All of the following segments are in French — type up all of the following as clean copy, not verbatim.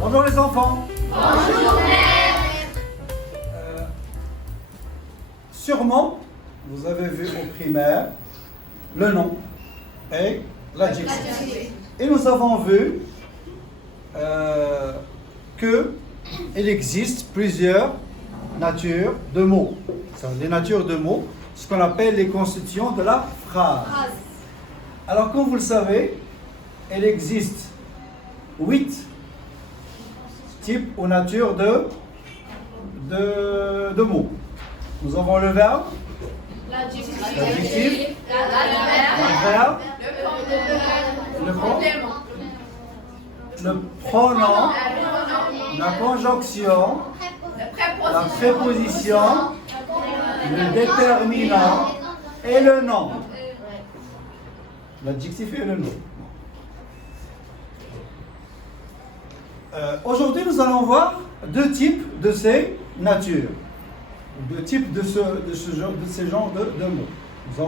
Bonjour les enfants. Bonjour, maître. Sûrement, vous avez vu au primaire le nom et l'adjectif. Et nous avons vu qu'il existe plusieurs natures de mots. Les natures de mots, ce qu'on appelle les constituants de la phrase. Alors, comme vous le savez, il existe 8 types ou natures de mots. Nous avons le verbe, l'adjectif, l'adverbe, le pronom, la conjonction, la préposition, le déterminant et le nom. L'adjectif et le nom. Aujourd'hui, nous allons voir 2 types de ces natures, 2 types de ces genres de mots. Nous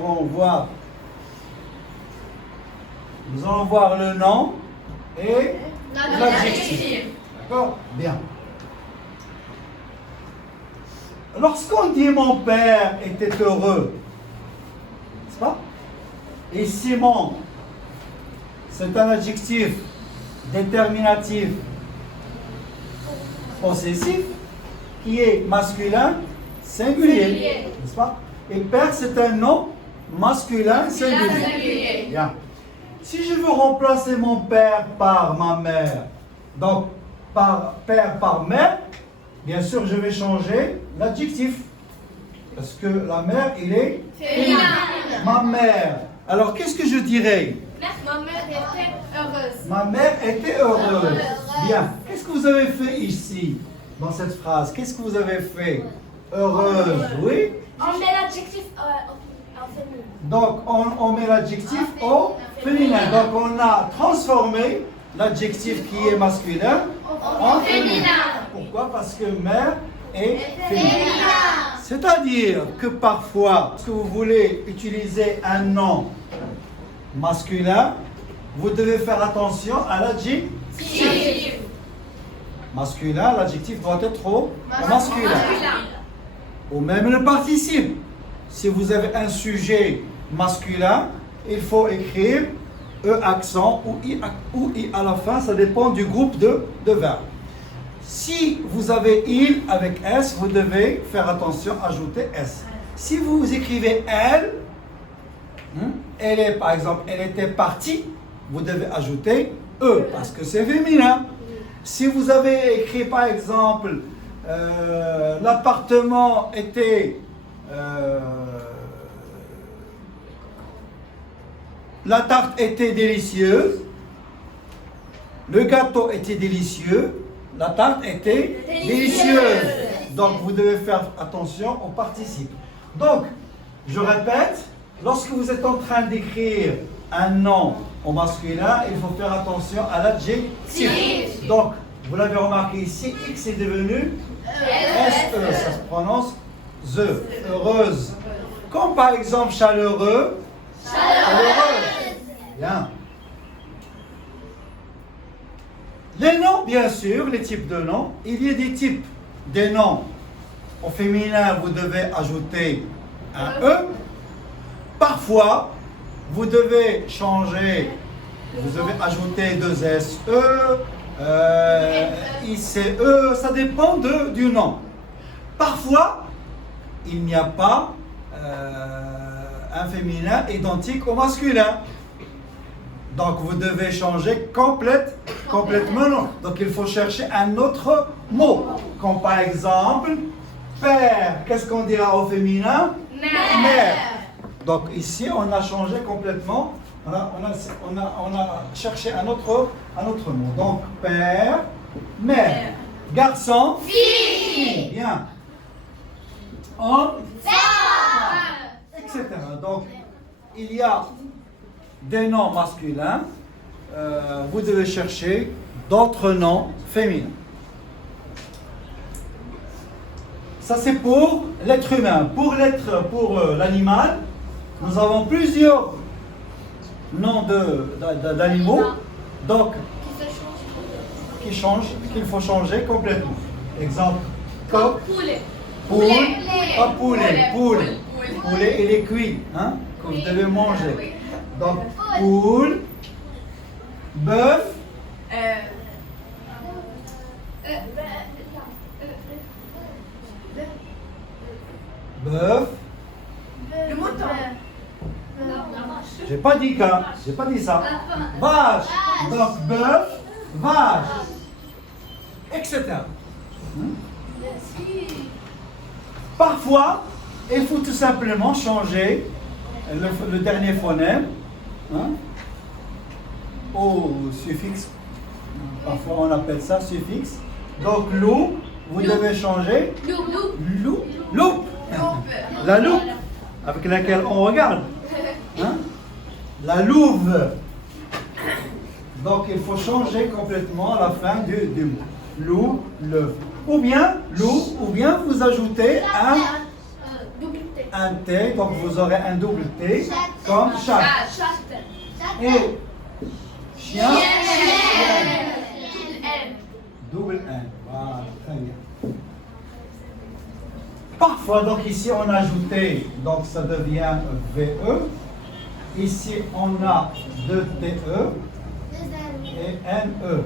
allons voir le nom et l'adjectif. D'accord? Bien. Lorsqu'on dit mon père était heureux, n'est-ce pas? Et Simon, c'est un adjectif déterminatif possessif qui est masculin singulier, n'est-ce pas? Et père, c'est un nom masculin singulier. Bien. Si je veux remplacer mon père par ma mère, donc par père par mère, bien sûr, je vais changer l'adjectif. Parce que la mère, il est féminin. Ma mère. Alors, qu'est-ce que je dirais? Ma mère était heureuse. Ma mère était heureuse. Bien. Qu'est-ce que vous avez fait ici, dans cette phrase? Qu'est-ce que vous avez fait? Heureuse, oui? On met l'adjectif en féminin. Donc, on met l'adjectif au féminin. Donc, on a transformé l'adjectif qui est masculin en féminin. Pourquoi? Parce que mère est féminin. C'est-à-dire que parfois, si vous voulez utiliser un nom masculin, vous devez faire attention à l'adjectif. Masculin, l'adjectif doit être au masculin. Ou même le participe. Si vous avez un sujet masculin, il faut écrire E accent ou I à la fin, ça dépend du groupe de verbes. Si vous avez il avec S, vous devez faire attention, ajouter S. Si vous écrivez elle, elle est par exemple, elle était partie, vous devez ajouter E parce que c'est féminin. Si vous avez écrit par exemple, l'appartement était, la tarte était délicieuse, le gâteau était délicieux, la tarte était délicieuse. Donc vous devez faire attention au participe. Donc, je répète, lorsque vous êtes en train d'écrire un nom au masculin, il faut faire attention à l'adjectif. Donc, vous l'avez remarqué ici, X est devenu SE, ça se prononce ZE, heureuse. Comme par exemple chaleureux, chaleureuse. Bien. Les noms, bien sûr, les types de noms, il y a des types des noms. Au féminin, vous devez ajouter un E. Parfois, vous devez changer, vous devez ajouter 2 SE, ICE, ça dépend du nom. Parfois, il n'y a pas un féminin identique au masculin. Donc vous devez changer complètement non. Donc il faut chercher un autre mot. Comme par exemple, père. Qu'est-ce qu'on dira au féminin? Mère. Donc ici on a changé complètement. On a cherché un autre mot. Donc père, mère. Garçon, fille. Bien. Homme, femme. Etc. Donc il y a des noms masculins, vous devez chercher d'autres noms féminins. Ça c'est pour l'être humain. Pour l'animal, nous avons plusieurs noms d'animaux. Donc, qu'il faut changer complètement. Exemple, coq, Poulet. poule, pas poulet, poule. Poule. Poulet, il est cuit, hein, que vous devez manger. Donc, poule, bœuf, bœuf. Le mouton. J'ai pas dit ça. Vache. Donc, bœuf, vache, etc. Parfois, il faut tout simplement changer le dernier phonème, hein, au suffixe. Parfois, on appelle ça suffixe. Donc, loup, vous devez changer loupe. La loupe avec laquelle on regarde. Hein? La louve. Donc, il faut changer complètement la fin du mot. Loup, le. Ou bien vous ajoutez un T, donc vous aurez un double T, comme chat. Et chien, double N. Voilà, très bien. Parfois, donc ici on a ajouté, donc ça devient VE. Ici on a 2 TE et NE.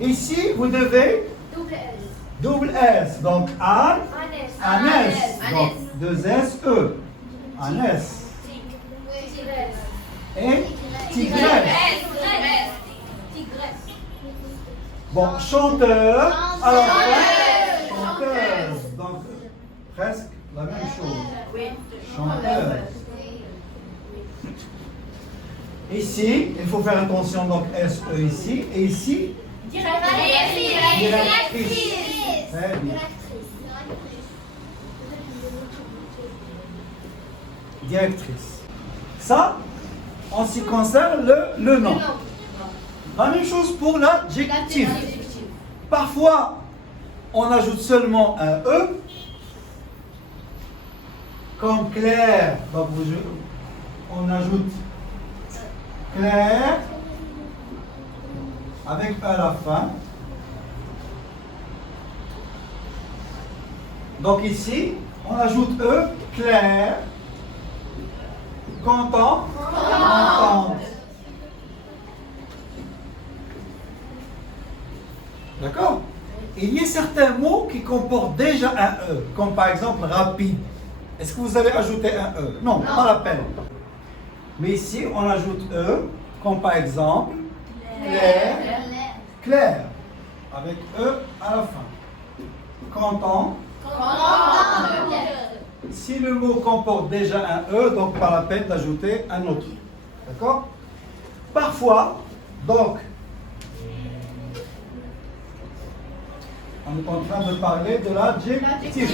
Ici vous devez double S, donc un S, donc 2 S, E, un S. Et tigresse. Bon, chanteur, à la fin, chanteuse, donc presque la même chose. Chanteuse. Ici, il faut faire attention, donc SE ici, et ici, directrice. Très bien. Directrice. Ça, en ce qui concerne le nom. La même chose pour l'adjectif. Parfois, on ajoute seulement un E, comme Claire. Donc, on ajoute Claire avec E à la fin. Donc ici, on ajoute E, Claire, content, contente. D'accord? Il y a certains mots qui comportent déjà un E, comme par exemple rapide. Est-ce que vous allez ajouter un E? Non, pas la peine. Mais ici, on ajoute E, comme par exemple Claire, Claire, avec E à la fin. Content. Si le mot comporte déjà un E, donc pas la peine d'ajouter un autre. D'accord? Parfois, donc, on est en train de parler de l'adjectif.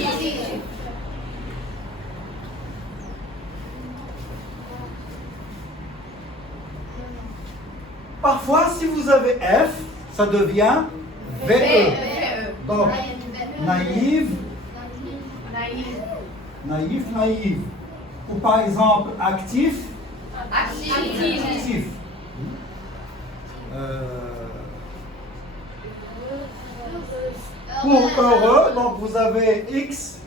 Parfois, si vous avez F, ça devient VE. Donc, naïve, naïve. Ou par exemple, actif, actif. Pour heureux, donc vous avez X,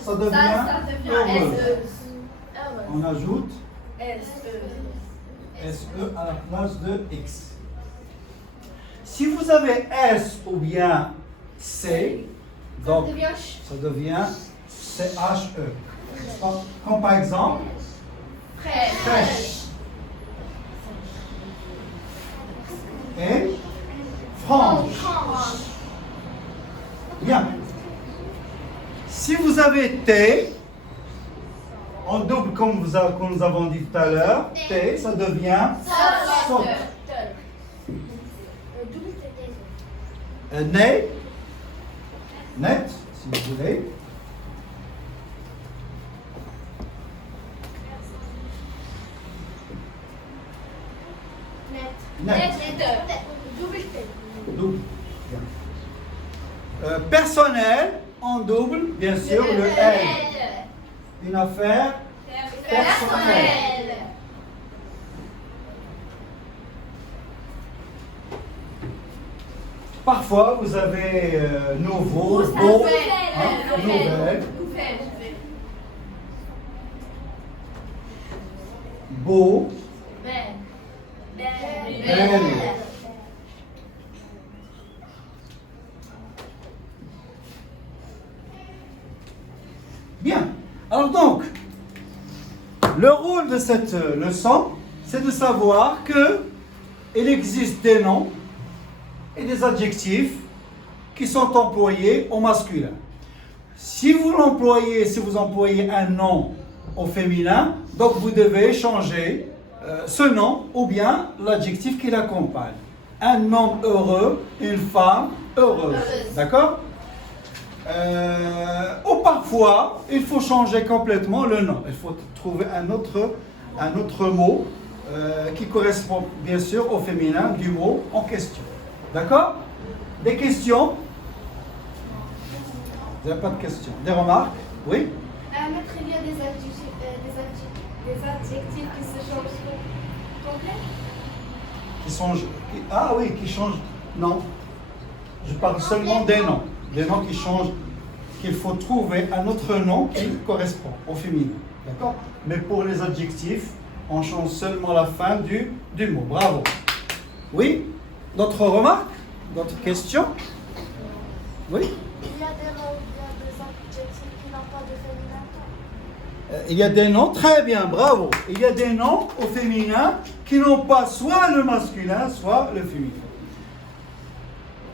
ça devient heureux. On ajoute SE à la place de X. Si vous avez S ou bien C, donc ça devient CHE. Comme par exemple, fraîche. Et franche. Bien. Si vous avez T, en double comme nous avons dit tout à l'heure, T, ça devient saute. Né, net, si vous voulez. Net. Double. Bien. Personnel, en double, bien sûr, le L. Une affaire personnelle. Parfois, vous avez nouveau, beau, nouvelle, beau, belle. Bien. Alors donc, le rôle de cette leçon, c'est de savoir que il existe des noms et des adjectifs qui sont employés au masculin. Si vous employez un nom au féminin, donc vous devez changer ce nom ou bien l'adjectif qui l'accompagne. Un homme heureux, une femme heureuse. D'accord? Ou parfois, il faut changer complètement le nom. Il faut trouver un autre mot qui correspond bien sûr au féminin du mot en question. D'accord? Des questions? Vous n'avez pas de questions? Des remarques? Oui? Maître, il y a des adjectifs qui se changent complets? Ah oui, qui changent. Non. Je parle seulement des noms. Des noms qui changent, qu'il faut trouver un autre nom qui correspond au féminin. D'accord? Mais pour les adjectifs, on change seulement la fin du mot. Bravo. Oui? D'autres remarques? D'autres questions? Oui? Il y a des noms, il y a des adjectifs qui n'ont pas de féminin. Il y a des noms, très bien, bravo. Il y a des noms au féminin qui n'ont pas soit le masculin, soit le féminin.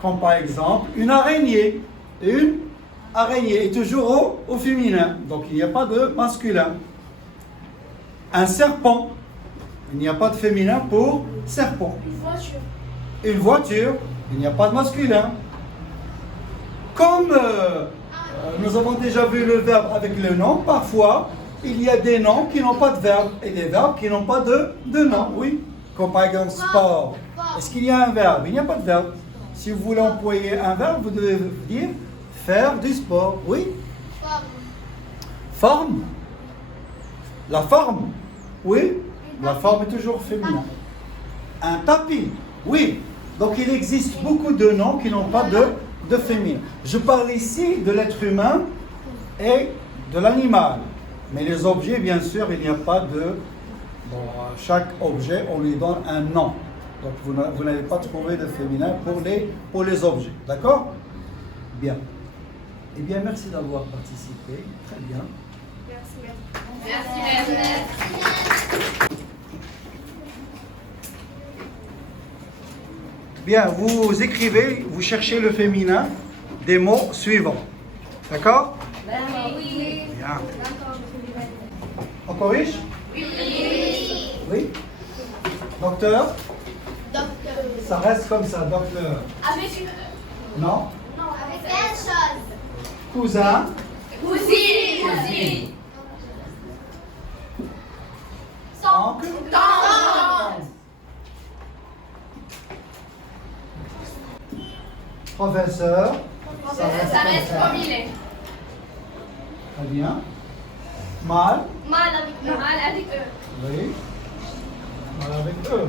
Comme par exemple, une araignée. Une araignée est toujours au féminin, donc il n'y a pas de masculin. Un serpent, il n'y a pas de féminin pour serpent. Une voiture. Une voiture, il n'y a pas de masculin. Comme nous avons déjà vu le verbe avec le nom, parfois il y a des noms qui n'ont pas de verbe et des verbes qui n'ont pas de nom, oui. Comme par exemple sport. Est-ce qu'il y a un verbe? Il n'y a pas de verbe. Si vous voulez employer un verbe, vous devez dire faire du sport, oui. Forme. La forme, oui. La forme est toujours féminin. Un tapis, oui. Donc il existe beaucoup de noms qui n'ont pas de féminin. Je parle ici de l'être humain et de l'animal. Mais les objets, bien sûr, il n'y a pas de... Bon, chaque objet, on lui donne un nom. Donc vous n'allez pas trouver de féminin pour les objets. D'accord? Bien. Eh bien, merci d'avoir participé. Très bien. Merci. Bien, vous écrivez, vous cherchez le féminin des mots suivants. D'accord? Oui. Bien. On corrige? Oui. Oui. Docteur? Docteur. Ça reste comme ça, docteur. Avec Non? Non, avec telle chose. Cousin? Cousine. Oncle? Tante. Professeur? Ça reste comme ça. formulé. Très bien. Mal? Mal avec eux. Oui. Mal avec eux.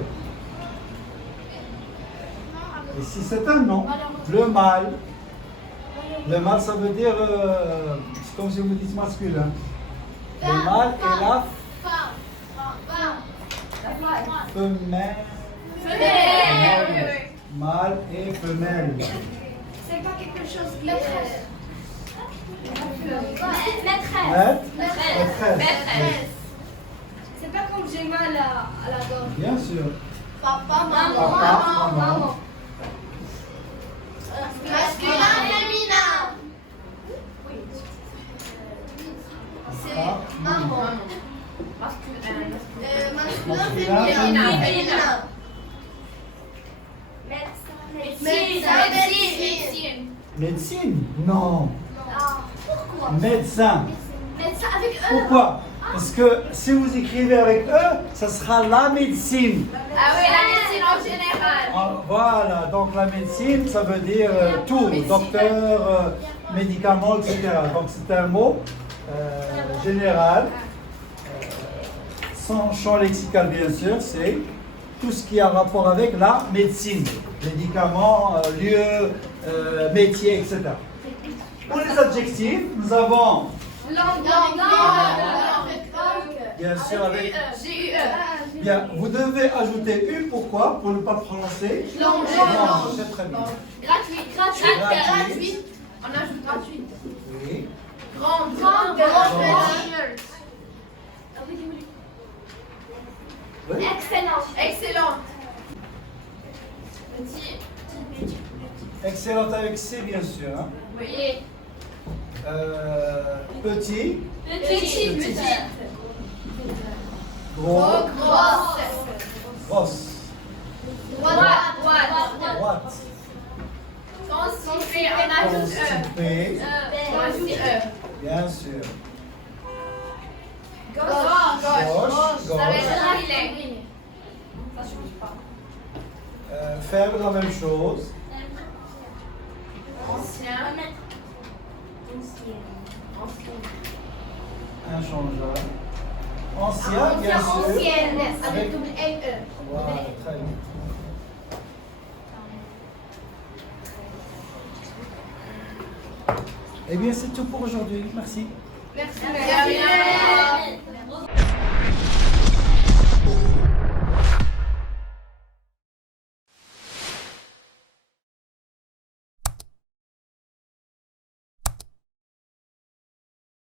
Et si c'est un nom, le mâle. Le mâle, ça veut dire, c'est comme si vous dites masculin. Le mâle et la femelle. Mâle et femelle. C'est pas quelque chose qui est... Maîtresse. C'est pas comme j'ai mal à la gorge. Bien sûr. Papa, maman. Masculin, féminin. C'est maman. Masculin, féminin. Médecin. Médecine? Non. Pourquoi? Médecin. Médecin avec eux. Pourquoi? Parce que si vous écrivez avec eux, ça sera la médecine. Ah oui, la médecine en général. Voilà, donc la médecine, ça veut dire tout, docteur, médicaments, etc. Donc c'est un mot général, sans champ lexical bien sûr, c'est tout ce qui a rapport avec la médecine, médicaments, lieux, métiers, etc. Pour les adjectifs, nous avons, bien sûr, avec. Bien, vous devez ajouter U, pourquoi? Pour ne pas prononcer. Non, c'est très bien. Gratuit. On ajoute gratuit. Oui. Grande. Oui. Excellente. Excellente avec C, bien sûr. Hein. Oui. Petit, Petit. gros, Grosse. grosse, droite, Quand on fait, on ajoute constipé, On ajoute bien sûr. Gauche. Gauche. Ça va être filet. Ça change pas. Faire la même chose. Ancien. Inchangeable. Ancien, bien sûr. Ancienne. Avec- Avec double N-E. Voilà, très bien. Eh bien, c'est tout pour aujourd'hui. Merci. Merci.